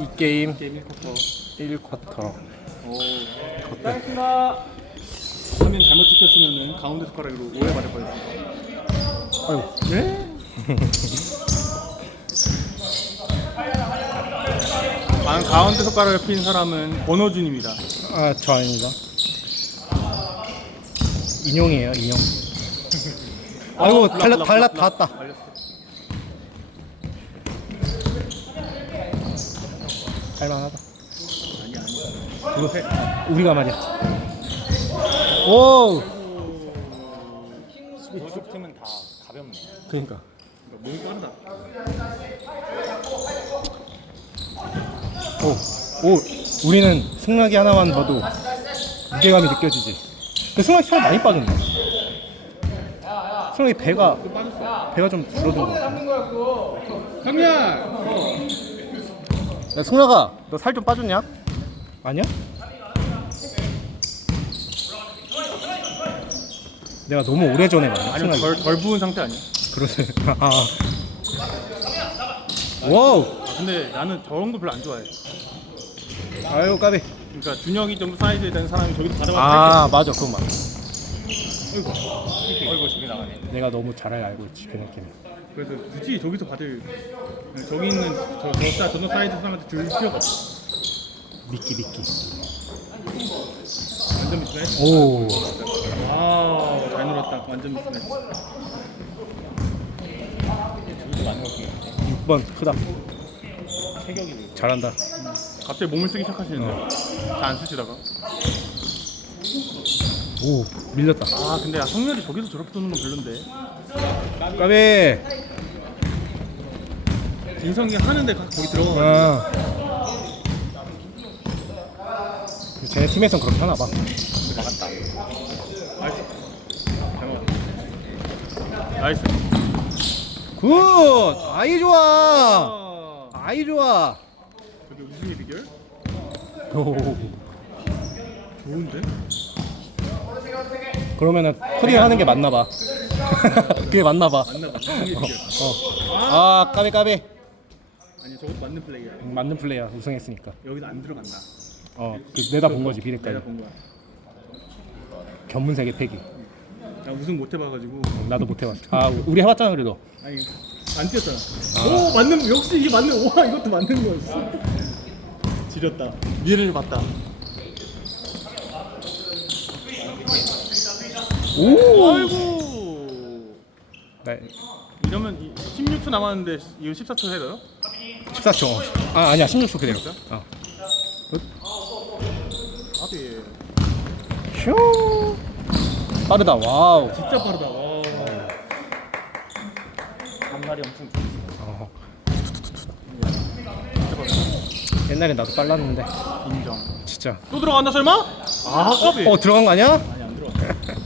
이 게임 게임 1쿼터 1쿼터. 오 화면 잘못 찍혔으면 가운데 숟가락으로 오해받을 뻔했습니다 아이고. 네? 아, 가운데 손가락을 핀 사람은 권호준입니다. 아, 저 아닙니다. 인용이에요, 인용. 아이고, 어, 달라, 블락, 달라, 블락, 닿았다. 말렸어. 할만하다. 아니야 아니야. 이거 해. 우리가 말이야. 오! 저쪽 팀은 다 가볍네. 그니까. 몸이 빠르다. 오, 오, 우리는 승낙이 하나만 봐도 무게감이 느껴지지. 근데 승낙이 살 많이 빠졌네. 승낙이 배가, 배가 좀 줄어든 것 같아. 강렬. 야, 승낙아, 너살 좀 빠졌냐? 아니야? 내가 너무 오래 전에? 아니면 승낙이. 덜, 덜 부은 상태 아니야? 그러네. 아. 와우. 아, 근데 나는 저런 거 별로 안 좋아해. 아유 까비. 그러니까 준혁이 정도 사이즈에 되는 사람이 저기서 받아봐. 아 맞아 그건 맞아. 어이구. 어이구 저기 나가네. 내가 너무 잘 알고 있지 그 느낌. 그래서 굳이 저기서 받을 저기 있는 저, 저, 사- 저런 사이즈 사람한테 줄 필요가 없어. 미끼 미끼. 완전 미스매치. 오. 와우 잘 놀았다. 완전 한데. 6번 크다. 체격이 잘한다. 갑자기 몸을 쓰기 시작하시는데 잘 안 쓰시다가. 오 밀렸다. 아 근데 야, 성렬이 저기서 저렇게 도는 건 별론데. 까비. 인성이 하는데 가- 거기 들어가. 아. 쟤네 팀에선 그렇게 하나 봐. 막았다. 나이스. 잘 먹었다. 나이스. 굿. 아이 좋아. 아, 아이 좋아. 저기 우승의 비결? 오. 좋은데? 그러면은 코딩 하는 게 맞나 봐. 그게 맞나 봐. 맞나 봐. 우승의 비결. 어. 아 까비 까비. 아니 저것도 맞는 플레이야. 맞는 플레이야 우승했으니까. 여기도 안 들어간다. 어, 그 내다 본 거지 내가 비례까지. 본 거야. 견문세계 패기. 나 우승 못 해봐가지고. 나도 못 해봤어. 아, 우리 해봤잖아 그래도. 아니 안 뛰었잖아. 오 맞는 역시 이게 맞는. 와 이것도 맞는 거였어. 지렸다. 미래를 봤다. 오. 아이고. 네, 이러면 이- 16초 남았는데 이거 14초 해요? 14초. 아, 아니야 16초 그대로. 어. 아비. 슈. 빠르다. 와우. 진짜 빠르다. 와. 반발이 엄청 좋지. 어. 진짜 빠르다. 옛날에 나도 빨랐는데 인정. 진짜. 또 들어간다 설마? 아 까비. 어 들어간 거 아니야? 아니 안 들어왔어.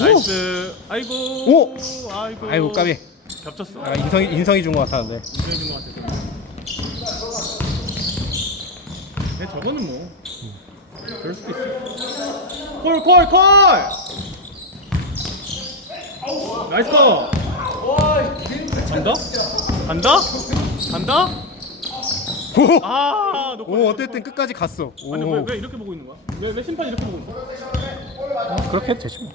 나이스. 아이고. 오! 아이고. 아이고 까비. 겹쳤어. 아, 인성이 인성이 준거 같았는데. 인정해준 것 같아. 네, 저거는 뭐 그럴 수도 있어. 콜, 콜, 콜. 나이스 거. 간다? 간다? 간다? 오. 아, 너오 어쨌든 끝까지 갔어. 오. 아니 왜, 왜 이렇게 보고 있는 거야? 왜, 왜 심판 이렇게 보고 있어? 그렇게 해도 되지 뭐.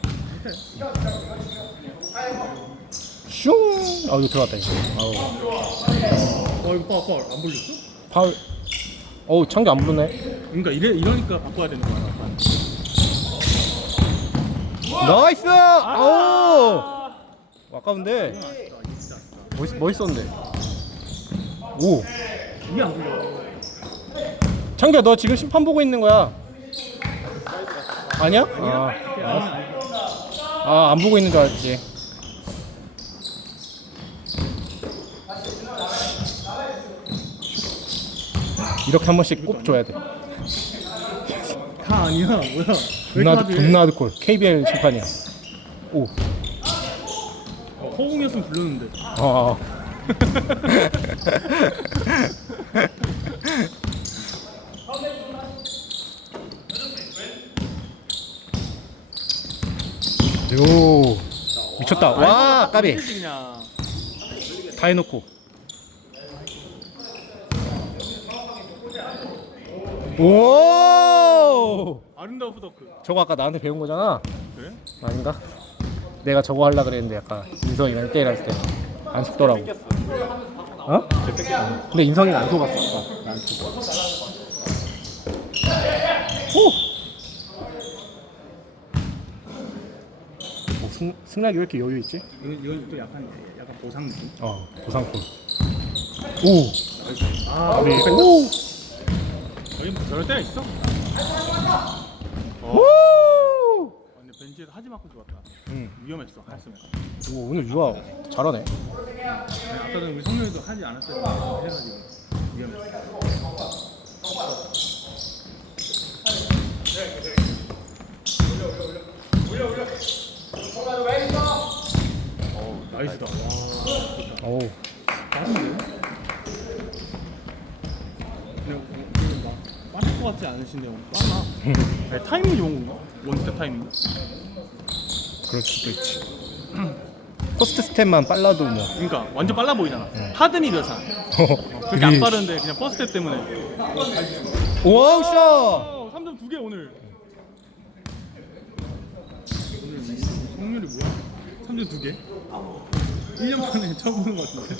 슝. 아 이거 들어갔다 이거. 아우. 어 이거 파울, 파울 안 불렸어? 파울. 어우 창기 안 부르네. 그러니까 이래 이러니까 바꿔야 되는 거야. 약간. 나이스. 아우. 아, 아까운데 이건 아쉽다. 이거 진짜 아쉽다. 멋있 멋있었는데. 오. 이게 안 불려. 창규야 너 지금 심판 보고 있는 거야. 아니야? 아, 아, 아, 안 보고 있는 줄 알았지. 이렇게 한 번씩 꼭 줘야 돼. 다 아니야. 뭐야? 왜 존나 존나 하드콜. KBL 심판이야. 오. 어, 허웅이었으면 불렀는데. 아. 요. 미쳤다. 놓쳤다. 와, 까비. 그냥. 다 해놓고. 오! 아름다운 후더크. 저거 아까 나한테 배운 거잖아. 그래? 아닌가? 내가 저거 하려 그랬는데 약간 인성이랑 1대1 할때 안 속더라고. 어? 근데 인성이가 안 속았어. 아까. 속고. 오! 승, 승락이 왜 이렇게 여유 있지? 이건 이건 또 약간 약간 보상 느낌. 어, 보상품. 오! 아, 우리 오! 여기 뭐 저럴 때가 있어? 오! 어, 근데 벤치에서 하지 말고 좋았다. 응. 위험했어. 했으면. 오, 오늘 유아 잘하네. 아까 전 우리 성렬이도 하지 않았어야 해가지고 위험했어. 나이스다. 와, 오. 잘하는데? 그냥 어, 그냥 막 빠를 것 같지 않으신데요? 빨라. 네, 타이밍이 좋은 건가? 원스텝 타이밍? 그럴 수도 있지. 포스트 스텝만 빨라도 뭐. 그러니까 완전 빨라 보이잖아. 하드니 려사. 그렇게 안 빠르는데 그냥 퍼스트 스텝 때문에. 와우 샷! 어, 3점 2개 오늘. 오늘 성률이 뭐야? 3점 2개? 1년 만에 처음 보는 것 같은데.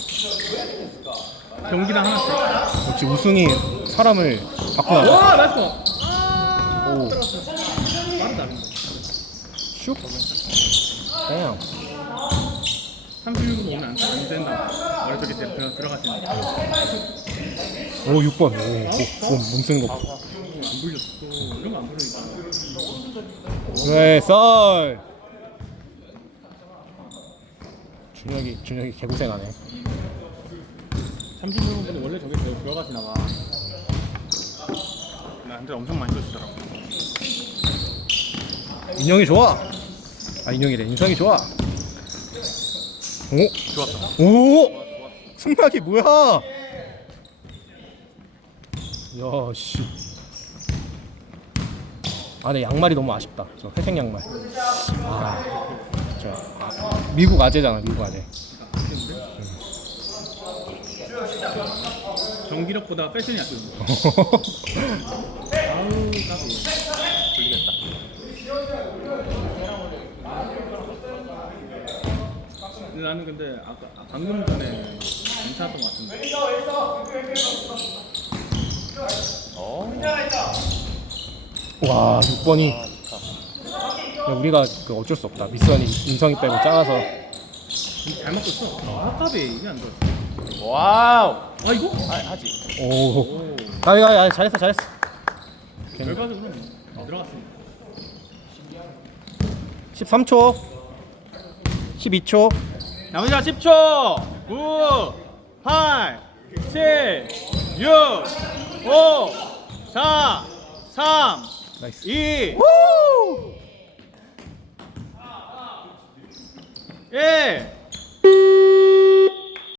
경기당 하나 씩. 역시 우승이 사람을 바꾸나 봐. 와, 나이스 거. 아, 오. 빠르다. 근데. 슉. 그냥 36분 오면 안, 안 된다. 어렸을 때 들어- 들어갔으니까. 오 6번. 오, 오, 몸, 몸 쓰는 거. 불렸어. 또 이런 거안 불리니까. 네, 썰. 준혁이 준혁이 개고생하네. 36분은 원래 저게 저- 들어가시나 봐. 나한테 엄청 많이 줬더라고. 인형이 좋아. 아 인형이래. 인성이 좋아. 오, 좋았다. 오, 승락이 뭐야? 야 씨. 아, 내 양말이 너무 아쉽다. 저 회색 양말. 아, 미국 아재잖아, 미국 아재. 경기력보다 패션이. 아우. 근데 나는 근데 아까 아, 방금 전에 괜찮았던 것 같은데. 어. 와, 6번이. 우리가 그 어쩔 수 없다. 미선이 인성이 빼고 작아서. 잘 맞췄어. 아 까비 이게 안 들었어. 와우. 아 이거? 아, 하지. 오. 오. 가위 가위 가위 잘했어 잘했어. 결과적으로 들어갔습니다. 13초. 12초. 남은 시간 10초. 9, 8, 7, 6, 5, 4, 3, 나이스. 2, 우! 예.